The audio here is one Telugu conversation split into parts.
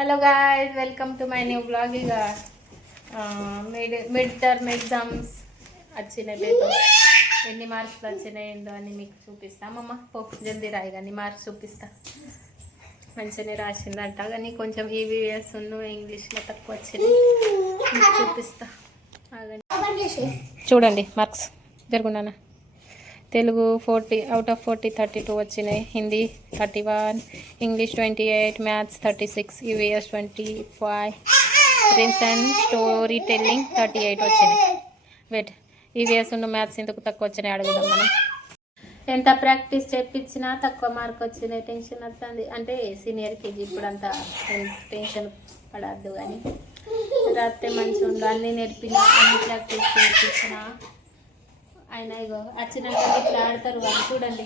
Hello guys, welcome to my new blog. ఇక మిడ్ టర్మ్ ఎగ్జామ్స్ వచ్చినాయి, పేపర్ ఎన్ని మార్క్స్లు వచ్చినాయి ఏందో అని మీకు చూపిస్తామమ్మ. జల్దీ రాయి కానీ మార్క్స్ చూపిస్తా. మంచిగానే రాసిందంట, కానీ కొంచెం ఈవీఎస్ ఇంగ్లీష్లో తక్కువ వచ్చినాయి. మీకు చూపిస్తా చూడండి. మార్క్స్ జరుగునా. తెలుగు 40 అవుట్ ఆఫ్ 40 32 వచ్చినాయి. Hindi 31, English 28, maths 36, EVS 25, reads and storytelling 38 వచ్చినాయి. వెయిట్, ఈవీఎస్ మ్యాథ్స్ ఎందుకు తక్కువ వచ్చినాయి అడుగుదాం మనం. ఎంత ప్రాక్టీస్ చేయించినా తక్కువ మార్క్ వచ్చినాయి. టెన్షన్ వస్తుంది అంటే సీనియర్ కేజీ, ఇప్పుడు అంతా టెన్షన్ పడద్దు. కానీ రాత్రి మంచిగా ఉంది, అన్నీ నేర్పిన, అన్ని ప్రాక్టీస్ చేయించిన. ఆయన ఇగో వచ్చినాక ఇట్లా ఆడతారు వాళ్ళు, చూడండి.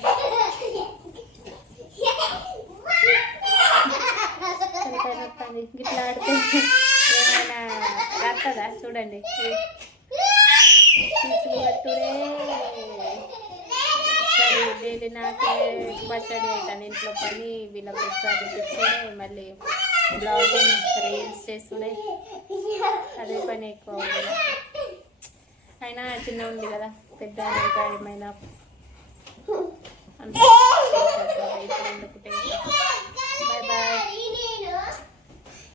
ఇట్లా ఆడితే ఏమైనా రాస్తుందా? చూడండి. తీసులు కట్టుడే సరే, డైలీ నాకే పచ్చడి అవుతాను ఇంట్లో పని. వీళ్ళకి ఒకసారి చెప్పుడే, మళ్ళీ బ్లాగింగ్ రీల్స్ చేస్తుండే, అదే పని ఎక్కువ ఉంది. అయినా చిన్న ఉంది కదా, పెద్ద ఇంకా ఏమైనా ఇప్పుడు ఎందుకు